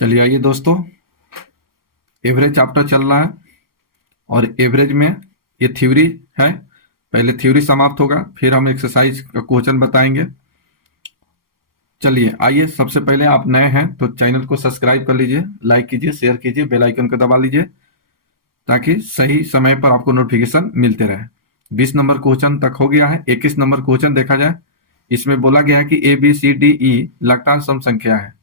चलिए आइए दोस्तों, एवरेज चैप्टर चल रहा है और एवरेज में ये थ्योरी है। पहले थ्योरी समाप्त होगा, फिर हम एक्सरसाइज का क्वेश्चन बताएंगे। चलिए आइए, सबसे पहले आप नए हैं तो चैनल को सब्सक्राइब कर लीजिए, लाइक कीजिए, शेयर कीजिए, बेल आइकन को दबा लीजिए ताकि सही समय पर आपको नोटिफिकेशन मिलते रहे। 20 नंबर क्वेश्चन तक हो गया है। 21 नंबर क्वेश्चन देखा जाए। इसमें बोला गया है कि A B C D E लगातार सम संख्या है।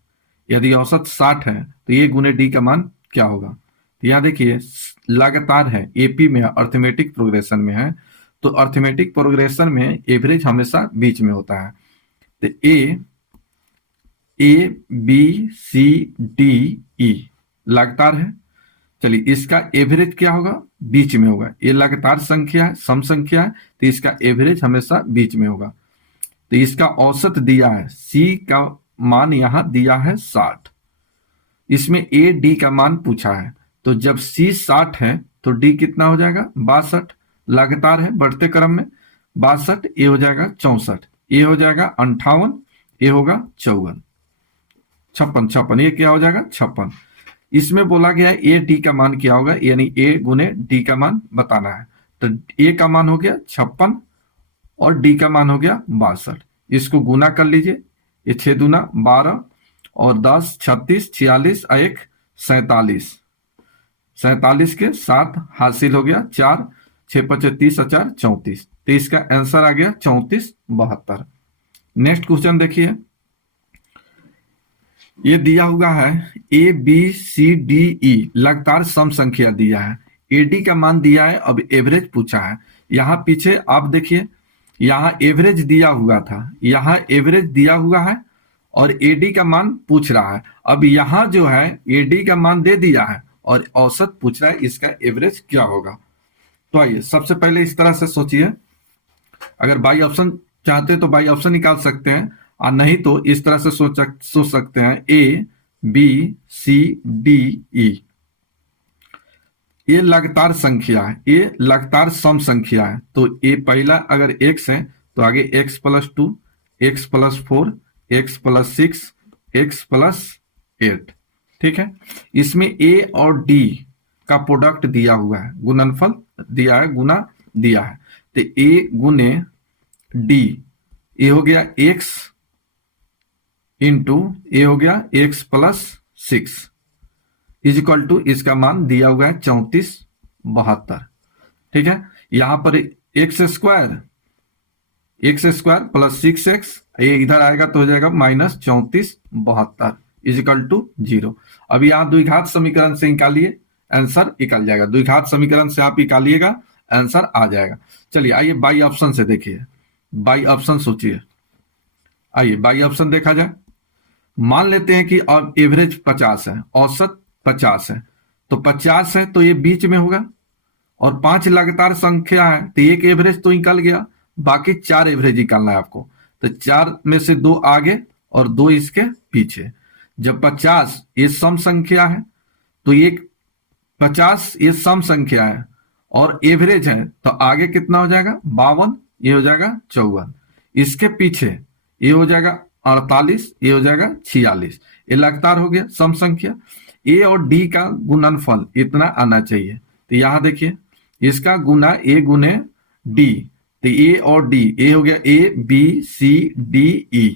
यदि औसत 60 है तो ए गुने डी का मान क्या होगा। तो यहाँ देखिए, लगातार है, एपी में अर्थमेटिक प्रोग्रेशन में है, तो अर्थमेटिक प्रोग्रेशन में एवरेज हमेशा बीच में होता है। तो A B C D E लगातार है। चलिए इसका एवरेज क्या होगा, बीच में होगा। ये लगातार संख्या है, सम संख्या है, तो इसका एवरेज हमेशा बीच में होगा। तो इसका औसत दिया है, सी का मान यहां दिया है 60। इसमें ए डी का मान पूछा है, तो जब सी 60 है तो डी कितना हो जाएगा, 62। लगातार है, बढ़ते क्रम में। 62, ए हो जाएगा 64, ए हो जाएगा 58, ए होगा 54, 56, 56, ये क्या हो जाएगा 56। इसमें बोला गया है ए डी का मान क्या होगा, यानी ए गुने डी का मान बताना है। तो ए का मान हो गया 56 और डी का मान हो गया 62। इसको गुना कर लीजिए, ये 6 दूना 12 और 10 36 46 1 47, 47 के 7 हासिल हो गया 4, 6 5 30 और 4 34। तो इसका आंसर आ गया 34 72। नेक्स्ट क्वेश्चन देखिए, ये दिया हुआ है A B C D E लगातार सम संख्या दिया है, एडी का मान दिया है, अब एवरेज पूछा है। यहां पीछे आप देखिए, यहां एवरेज दिया हुआ था, यहां एवरेज दिया हुआ है और एडी का मान पूछ रहा है। अब यहां जो है एडी का मान दे दिया है और औसत पूछ रहा है, इसका एवरेज क्या होगा। तो आइए सबसे पहले इस तरह से सोचिए, अगर बाई ऑप्शन चाहते तो बाई ऑप्शन निकाल सकते हैं, और नहीं तो इस तरह से सोच सकते हैं, A B C D E ये लगातार संख्या है, ये लगातार सम संख्या है। तो ये पहला अगर एक्स है तो आगे x plus 2, x plus 4, x plus 6, x plus 8। ठीक है, इसमें ए और डी का प्रोडक्ट दिया हुआ है, गुणनफल दिया है, गुना दिया है। तो ए गुने डी, ये हो गया एक्स इंटू ये हो गया x plus 6 is equal to, इसका मान दिया हुआ है 34 72। ठीक है, यहां पर एक्स स्क्वायर प्लस 6x, ये इधर आएगा तो हो जाएगा माइनस 34 72 इज इक्वल टू 0। अब यहां द्विघात समीकरण से निकालिए, आंसर निकल जाएगा। द्विघात समीकरण से आप निकालिएगा, आंसर आ जाएगा। चलिए आइए बाई ऑप्शन से देखिए, बाई ऑप्शन सोचिए। आइए बाई ऑप्शन देखा जाए। मान लेते हैं कि अब एवरेज 50 है, औसत 50 है, तो 50 है तो ये बीच में होगा और 5 लगातार संख्या है तो एक एवरेज तो निकल गया, बाकी 4 एवरेज निकालना है आपको। तो 4 में से 2 आगे और 2 इसके पीछे। जब 50 ये सम संख्या है तो ये 50 ये सम संख्या है और एवरेज है, तो आगे कितना हो जाएगा 52, ये हो जाएगा 54, इसके पीछे ये हो जाएगा 48, ये हो जाएगा 46। ये लगातार हो गया सम संख्या। ए और डी का गुणनफल इतना आना चाहिए। तो यहां देखिए, इसका गुना ए गुने डी, तो ए और डी, ए हो गया A B C D E,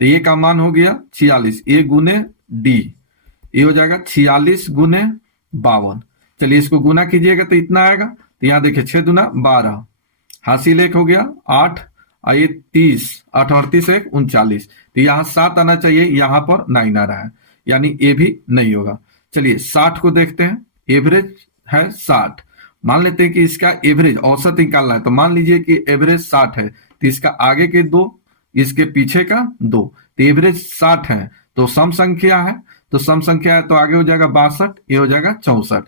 तो ए का मान हो गया 46, ए गुने डी, ये हो जाएगा 46 गुने 52। चलिए इसको गुना कीजिएगा तो इतना आएगा। तो यहां देखिए 6 दूना 12, हासिल एक हो गया 8, ये 30, 8 और 30 1 39। तो यहाँ 7 आना चाहिए, यहां पर 9 आ रहा है, यानी ए भी नहीं होगा। चलिए 60 को देखते हैं, एवरेज है 60। मान लेते हैं कि इसका एवरेज औसत निकालना है, तो मान लीजिए कि एवरेज 60 है, तो इसका आगे के 2, इसके पीछे का 2, तो एवरेज 60 है तो सम संख्या है, तो सम संख्या है तो आगे हो जाएगा 62, ये हो जाएगा 64,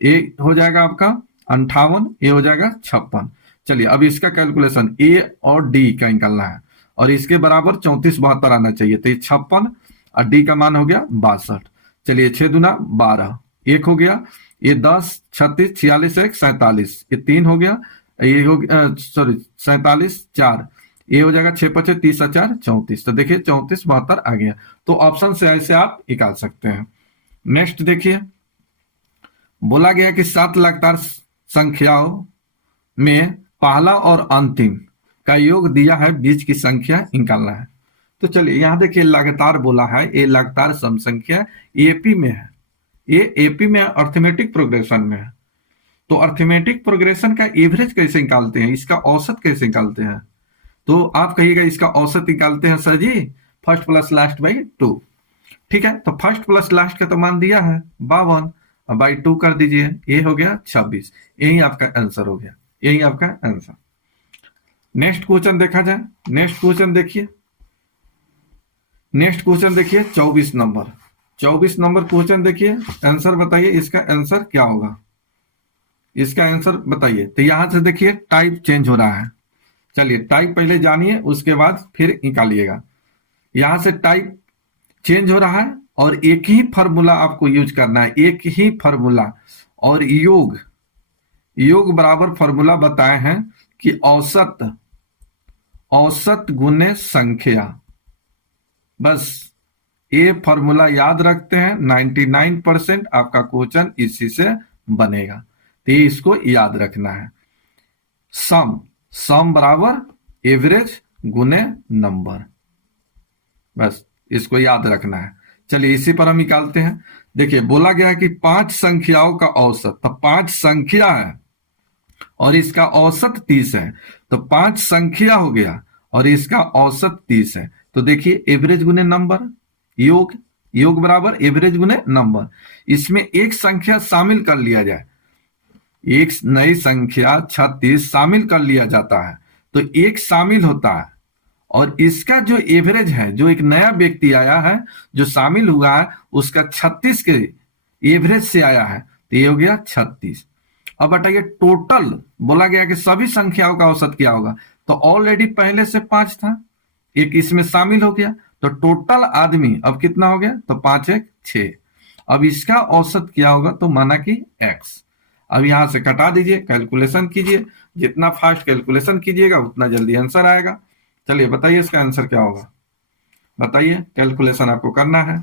ये हो जाएगा आपका 58, ये हो जाएगा 56। चलिए अब इसका कैलकुलेशन ए और डी का निकालना है और इसके बराबर 34 72 आना चाहिए, तो ये 56 और डी का मान हो गया 62। चलिए 6 दूना 12, एक हो गया, ये 10 36 46 1 47, ये 3 हो गया, ये हो गया सॉरी 47 4, ये हो जाएगा 6 5 30 4 34। तो देखिए 34 72 आ गया। तो ऑप्शन से ऐसे आप निकाल सकते हैं। नेक्स्ट देखिए, बोला गया कि 7 लगातार संख्याओं में पहला और अंतिम का योग दिया है, बीच की संख्या निकालना है। तो चलिए यहां देखिए, लगातार बोला है, ये लगातार सम संख्या एपी में है, ये एपी में अर्थमेटिक प्रोग्रेशन में है। तो अर्थमेटिक प्रोग्रेशन का एवरेज कैसे निकालते हैं, इसका औसत कैसे निकालते हैं? तो आप कहिएगा इसका औसत निकालते हैं sir ji first plus last by 2। ठीक है, तो फर्स्ट प्लस लास्ट का तो मान दिया है 52, अब बाई 2 कर दीजिए, ये हो गया 26। यही आपका आंसर हो गया, यही आपका आंसर। नेक्स्ट क्वेश्चन देखा जाए, नेक्स्ट क्वेश्चन देखिए, नेक्स्ट क्वेश्चन देखिए 24 नंबर, 24 नंबर क्वेश्चन देखिए, आंसर बताइए इसका आंसर क्या होगा, इसका आंसर बताइए। तो यहां से देखिए टाइप चेंज हो रहा है, चलिए टाइप पहले जानिए उसके बाद फिर निकालिएगा। यहां से टाइप चेंज हो रहा है और एक ही फॉर्मूला आपको यूज करना है, एक ही फॉर्मूला। और योग, योग बराबर फॉर्मूला बताए हैं कि औसत, औसत गुने संख्या, बस ये फॉर्मूला याद रखते हैं, 99% आपका क्वेश्चन इसी से बनेगा, तो इसको याद रखना है। सम, सम बराबर एवरेज गुने नंबर, बस इसको याद रखना है। चलिए इसी पर हम निकालते हैं। देखिए बोला गया है कि 5 संख्याओं का औसत, तो 5 संख्या है और इसका औसत 30 है, तो 5 संख्या हो गया और इसका औसत 30 है। तो देखिए एवरेज गुने नंबर, योग, योग बराबर एवरेज गुने नंबर। इसमें एक संख्या शामिल कर लिया जाए, एक नई संख्या 36 शामिल कर लिया जाता है, तो एक शामिल होता है और इसका जो एवरेज है, जो एक नया व्यक्ति आया है जो शामिल हुआ है, उसका 36 के एवरेज से आया है, तो ये हो गया 36। अब बताइए टोटल, बोला गया कि सभी संख्याओं का औसत क्या होगा, तो ऑलरेडी पहले से 5 था, एक इसमें शामिल हो गया, तो टोटल आदमी अब कितना हो गया, तो 5 1 6। अब इसका औसत क्या होगा, तो माना कि x। अब यहां से कटा दीजिए, कैलकुलेशन कीजिए, जितना फास्ट कैलकुलेशन कीजिएगा उतना जल्दी आंसर आएगा। चलिए बताइए इसका आंसर क्या होगा, बताइए, कैलकुलेशन आपको करना है।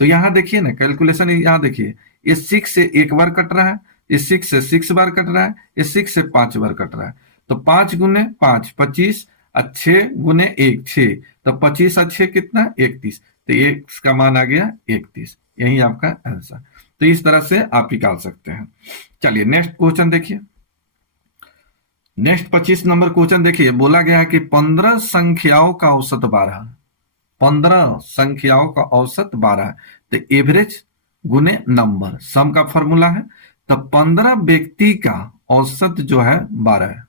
तो यहां देखिए ना कैलकुलेशन, यहां देखिए ये 6 से 1 बार कट रहा है, इस 6 से 6 बार कट रहा है, इस 6 से 5 बार कट रहा है, तो 5 गुने 5 25, 6 गुने 1 6, तो 25 और 6 कितना 31, तो x का मान आ गया 31, यही आपका आंसर। तो इस तरह से आप निकाल सकते हैं। चलिए नेक्स्ट क्वेश्चन देखिए, नेक्स्ट 25 नंबर क्वेश्चन देखिए, बोला गया है कि 15 संख्याओं का औसत 12, 15 संख्याओं का औसत 12, तो एवरेज गुने नंबर, सम का फॉर्मूला है, तो 15 व्यक्ति का औसत जो है 12 है।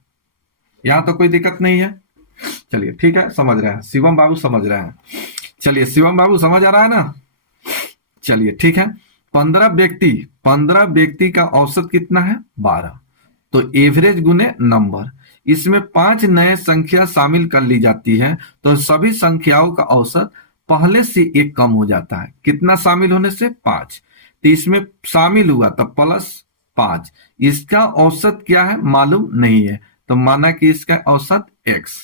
यहां तो कोई दिक्कत नहीं है, चलिए ठीक है, समझ रहे हैं, शिवम बाबू समझ रहे हैं। चलिए शिवम बाबू समझ आ रहा है ना, चलिए ठीक है। 15 व्यक्ति का औसत कितना है 12, तो एवरेज गुने नंबर, इसमें 5 नए संख्या शामिल कर ली जाती है, तो सभी संख्याओं का औसत पहले से 1 कम हो जाता है, कितना शामिल होने से 5, तो इसमें शामिल हुआ तो प्लस 5, इसका औसत क्या है मालूम नहीं है, तो माना कि इसका औसत x।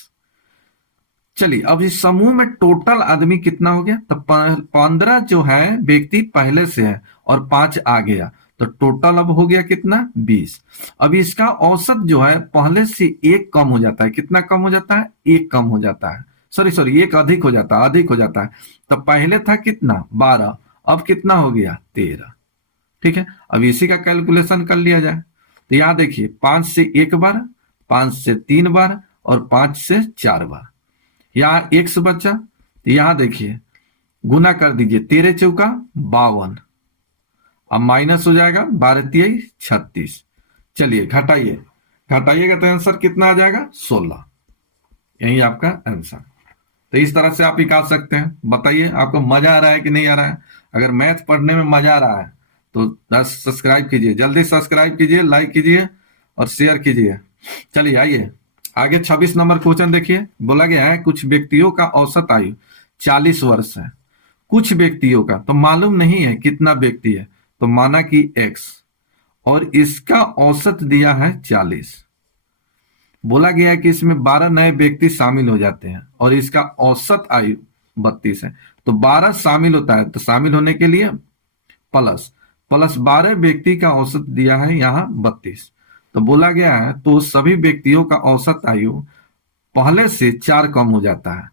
चलिए अब इस समूह में टोटल आदमी कितना हो गया, तो 15 जो है व्यक्ति पहले से है और 5 आ गया, तो टोटल अब हो गया कितना 20। अब इसका औसत जो है पहले से 1 कम हो जाता है, कितना कम हो जाता है 1 कम हो जाता है, सॉरी 1 अधिक हो जाता है, अधिक हो जाता है। तो पहले था कितना 12, अब कितना हो गया 13। ठीक है, अब इसी का कैलकुलेशन कर लिया जाए। तो यहां देखिए 5 से 1 बार, 5 से 3 बार और 5 से 4 बार, यहां x बचा, तो यहां देखिए गुना कर दीजिए, 13 चौका 52, अब माइनस हो जाएगा 12 तिहाई 36। चलिए घटाइए, घटाइएगा तो आंसर कितना आ जाएगा 16, यही आपका आंसर। तो इस तरह से आप निकाल सकते हैं। बताइए आपको मजा आ रहा है कि नहीं आ रहा है? अगर मैथ पढ़ने में मजा आ रहा है तो 10 सब्सक्राइब कीजिए, जल्दी सब्सक्राइब कीजिए, लाइक कीजिए और शेयर कीजिए। चलिए आइए आगे 26 नंबर क्वेश्चन देखिए, बोला गया है कुछ व्यक्तियों का औसत आयु 40 वर्ष है, कुछ व्यक्तियों का तो मालूम नहीं है कितना व्यक्ति है, तो माना कि x, और इसका औसत दिया है 40। बोला गया है कि इसमें 12 नए व्यक्ति शामिल हो जाते हैं और इसका औसत आयु 32 है, तो 12 शामिल होता है, तो शामिल होने के लिए प्लस प्लस 12 व्यक्ति का औसत दिया है यहाँ 32। तो बोला गया है तो सभी व्यक्तियों का औसत आयु पहले से 4 कम हो जाता है।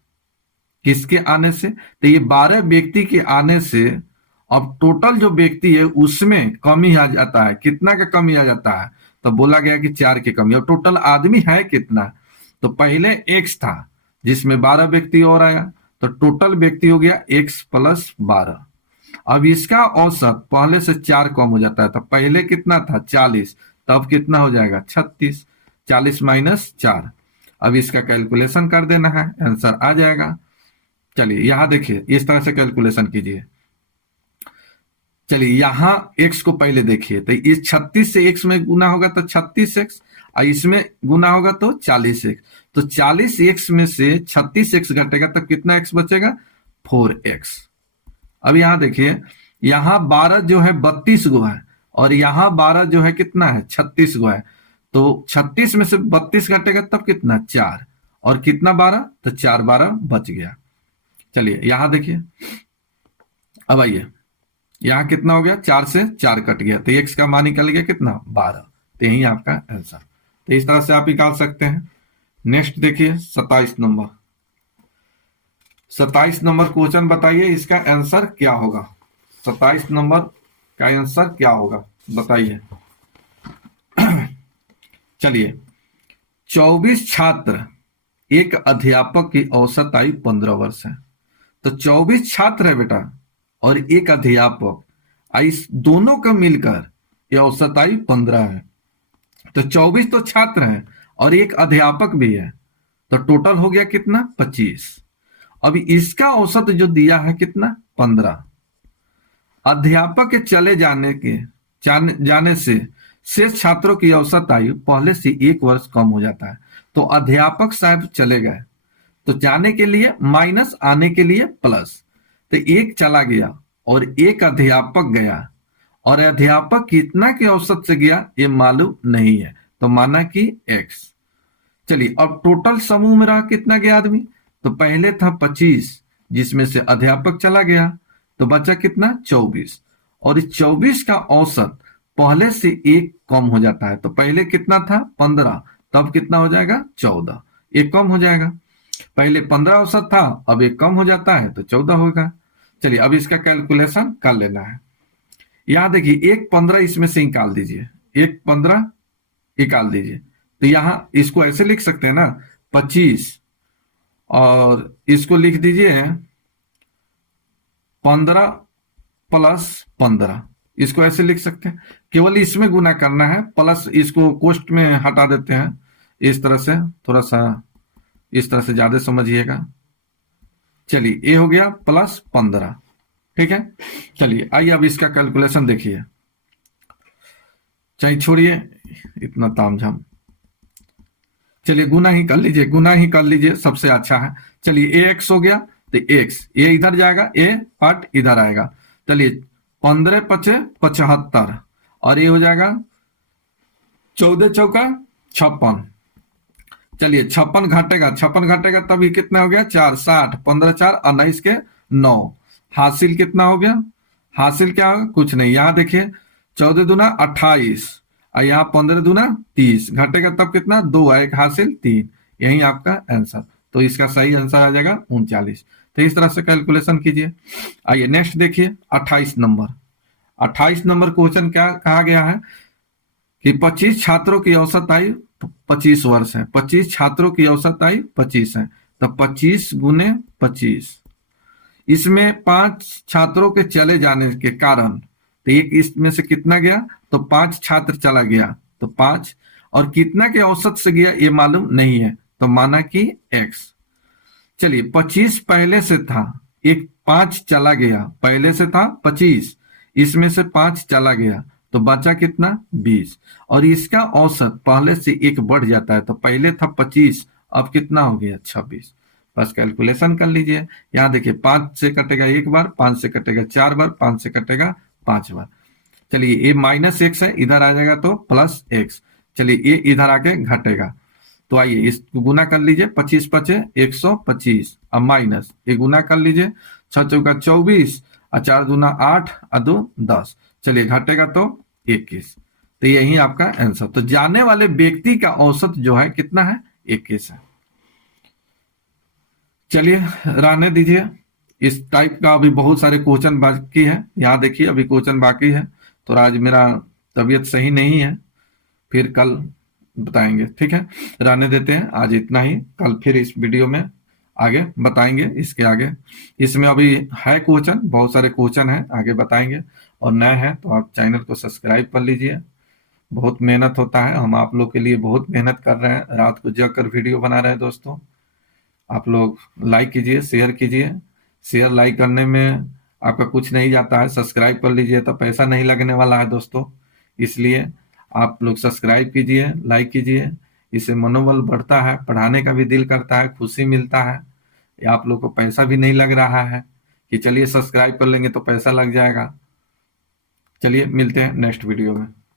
किसके आने से? तो ये 12 व्यक्ति के आने से अब टोटल जो व्यक्ति है उसमें कमी आ जाता है। कितना का कमी आ जाता है? तो बोला गया कि 4 की कमी। और टोटल आदमी है कितना? तो पहले x था जिसमें 12 व्यक्ति और आया, तो टोटल व्यक्ति हो गया x प्लस 12। अब इसका औसत पहले से 4 कम हो जाता है। तो पहले कितना था? 40, तब कितना हो जाएगा? 36। 40 माइनस 4। अब इसका कैलकुलेशन कर देना है, आंसर आ जाएगा। चलिए यहां देखिए, इस तरह से कैलकुलेशन कीजिए। चलिए यहां x को पहले देखिए, तो इस 36 से x में गुना होगा तो 36x, और इसमें गुना होगा तो 40x। तो 40x में से 36x घटेगा तो कितना x बचेगा? 4x। अब यहां देखिए, यहां 12 जो है 32 गो है, और यहां 12 जो है कितना है? 36 गो है। तो 36 में से 32 घटेगा तब कितना? 4, और कितना 12? तो 4 12 बच गया। चलिए यहां देखिए, अब आइए यहां कितना हो गया? 4 से 4 कट गया, तो x का मान निकल गया कितना? 12। तो यही आपका आंसर। तो इस तरह से आप निकाल सकते हैं। नेक्स्ट देखिए 27 नंबर। 27 नंबर क्वेश्चन बताइए, इसका आंसर क्या होगा? 27 नंबर का आंसर क्या होगा बताइए। चलिए, 24 छात्र, एक अध्यापक की औसत आयु 15 वर्ष है। तो 24 छात्र है बेटा और एक अध्यापक, इस दोनों का मिलकर यह औसत आयु 15 है। तो 24 तो छात्र हैं और एक अध्यापक भी है, तो टोटल हो गया कितना? 25। अभी इसका औसत जो दिया है कितना? 15। अध्यापक के चले जाने से शेष छात्रों की औसत आयु पहले से 1 वर्ष कम हो जाता है। तो अध्यापक साहब चले गए, तो जाने के लिए माइनस, आने के लिए प्लस। तो एक चला गया और एक अध्यापक गया, और अध्यापक कितना के औसत से गया ये मालूम नहीं है, तो माना कि x। चलिए अब टोटल समूह में रहा कितना गया आदमी? तो पहले था 25, जिसमें से अध्यापक चला गया, तो बचा कितना? 24। और इस 24 का औसत पहले से 1 कम हो जाता है। तो पहले कितना था? 15, तब कितना हो जाएगा? 14। 1 कम हो जाएगा। पहले 15 औसत था, अब 1 कम हो जाता है तो 14 होगा। चलिए अब इसका कैलकुलेशन कर लेना है। यहां देखिए 1 15 इसमें से निकाल दीजिए, 1 15 निकाल दीजिए। तो यहां इसको ऐसे लिख सकते हैं ना, 25, और इसको लिख दीजिए 15 प्लस 15, इसको ऐसे लिख सकते हैं। केवल इसमें गुना करना है, प्लस इसको कोष्ट में हटा देते हैं इस तरह से, थोड़ा सा इस तरह से ज्यादा समझिएगा। चलिए ये हो गया प्लस 15, ठीक है। चलिए आइए अब इसका कैलकुलेशन देखिए, चाहे छोड़िए इतना तामझाम। चलिए गुना ही कर लीजिए, गुना ही कर लीजिए, सबसे अच्छा है। चलिए ax हो गया, तो x ये इधर जाएगा, a पार्ट इधर आएगा। चलिए 15 पचे 75, और ये हो जाएगा 14 चौका 56। चलिए 56 घटेगा, 56 घटेगा तभी कितना हो गया? 4 60, 15 4 19 के 9। हासिल कितना हो गया? हासिल क्या होगा? कुछ नहीं। यहाँ देखिए 14 दूना 28, और यहाँ 15 दूना 30, घटेगा तब कितना? 2 है, 1 हासिल 3। यही आपका आंसर। तो इसका सही आंसर आ जाएगा 39। तो इस तरह से कैलकुलेशन कीजिए। आइए नेक्स्ट देखिए 28 नंबर। 28 नंबर क्वेश्चन क्या कहा गया है कि 25 छात्रों की औसत आयु 25 वर्ष है। 25 छात्रों की औसत आयु 25 है, तो 25 गुने 25। इसमें 5 छात्रों के चले जाने के कारण, तो एक इसमें से कितना गया? तो 5 छात्र चला गया, तो 5, और कितना के औसत से गया ये मालूम नहीं है, तो माना कि x। चलिए 25 पहले से था, एक 5 चला गया, पहले से था 25, इसमें से 5 चला गया, तो बचा कितना? 20। और इसका औसत पहले से 1 बढ़ जाता है, तो पहले था 25, अब कितना हो गया? 26। बस कैलकुलेशन कर लीजिए। यहाँ देखिए 5 से कटेगा 1 बार, 5 से कटेगा 4 बार, 5 से कटेगा 5 बार। चलिए ये माइनस x है, इधर आ जाएगा तो प्लस x। चलिए ये इधर आके घटेगा, तो आइए इसको गुना कर लीजिए। 25 पचे 125, अब माइनस ये गुना कर लीजिए, 6 चौका 24, और 4 दूना 8 और 2 10, चलिए घटेगा तो 21। तो यही आपका आंसर। तो जाने वाले व्यक्ति का औसत जो है कितना है, 21 है। चलिए रहने दीजिए, इस टाइप का अभी बहुत सारे क्वेश्चन बाकी है। यहाँ देखिए अभी क्वेश्चन बाकी है, तो आज मेरा तबीयत सही नहीं है, फिर कल बताएंगे, ठीक है। रहने देते हैं, आज इतना ही, कल फिर इस वीडियो में आगे बताएंगे इसके आगे। इसमें अभी है क्वेश्चन, बहुत सारे क्वेश्चन है, आगे बताएंगे। और नए हैं तो आप चैनल को सब्सक्राइब कर लीजिए। बहुत मेहनत होता है, हम आप लोग के लिए बहुत मेहनत कर रहे हैं, रात को जग कर वीडियो बना रहे हैं दोस्तों। आप लोग लाइक कीजिए, शेयर कीजिए। शेयर लाइक करने में आपका कुछ नहीं जाता है, सब्सक्राइब कर लीजिए तो पैसा नहीं लगने वाला है दोस्तों। इसलिए आप लोग सब्सक्राइब कीजिए, लाइक कीजिए, इससे मनोबल बढ़ता है, पढ़ाने का भी दिल करता है, खुशी मिलता है। आप लोग को पैसा भी नहीं लग रहा है कि चलिए सब्सक्राइब कर लेंगे तो पैसा लग जाएगा। चलिए मिलते हैं नेक्स्ट वीडियो में।